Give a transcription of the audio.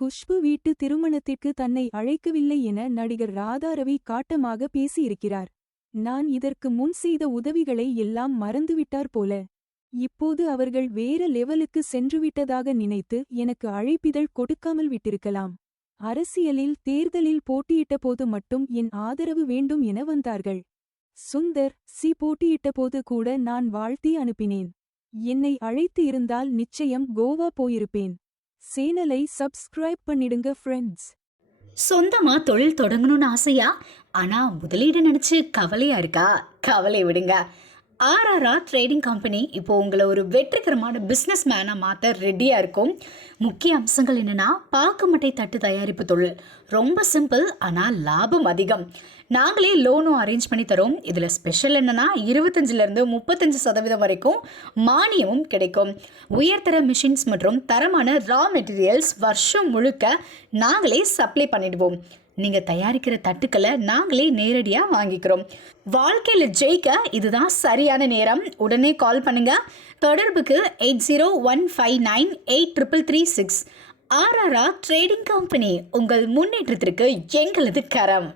குஷ்பு வீட்டு திருமணத்திற்கு தன்னை அழைக்கவில்லை என நடிகர் ராதாரவி காட்டமாக பேசியிருக்கிறார். நான் இதற்கு முன் செய்த உதவிகளை எல்லாம் மறந்துவிட்டார் போல. இப்போது அவர்கள் வேற லெவலுக்கு சென்றுவிட்டதாக நினைத்து எனக்கு அழைப்பிதழ் கொடுக்காமல் விட்டிருக்கலாம். அரசியலில் தேர்தலில் போட்டியிட்டபோது மட்டும் என் ஆதரவு வேண்டும் என வந்தார்கள். சுந்தர் சி போட்டியிட்டபோது கூட நான் வாழ்த்தி அனுப்பினேன். என்னை அழைத்து இருந்தால் நிச்சயம் கோவா போயிருப்பேன். சேனலை சப்ஸ்கிரைப் பண்ணிடுங்க ஃப்ரெண்ட்ஸ். சொந்தமா தொழில் தொடங்கணும்னு ஆசையா? ஆனா முதலீடு நினைச்சு கவலையா இருக்கா? கவலை விடுங்க. ஆர்ஆர்ஆர் ட்ரேடிங் கம்பெனி இப்போ உங்களை ஒரு வெற்றிகரமான பிஸ்னஸ் மேனாக மாற்ற ரெடியாக இருக்கும். முக்கிய அம்சங்கள் என்னென்னா, பாக்குமட்டை தட்டு தயாரிப்பு தொழில் ரொம்ப சிம்பிள், ஆனால் லாபம் அதிகம். நாங்களே லோனும் அரேஞ்ச் பண்ணி தரோம். இதில் ஸ்பெஷல் என்னென்னா 25% 35% வரைக்கும் மானியமும் கிடைக்கும். உயர்தர மிஷின்ஸ் மற்றும் தரமான ரா மெட்டீரியல்ஸ் வருஷம் முழுக்க நாங்களே சப்ளை பண்ணிடுவோம். நீங்கள் தயாரிக்கிற தட்டுக்களை நாங்களே நேரடியாக வாங்கிக்கிறோம். வாழ்க்கையில் ஜெயிக்க இதுதான் சரியான நேரம். உடனே கால் பண்ணுங்க. தொடர்புக்கு 8015983336. ஆர்ஆர்ஆர் ட்ரேடிங் கம்பெனி, உங்கள் முன்னேற்றத்திற்கு எங்களது கரம்.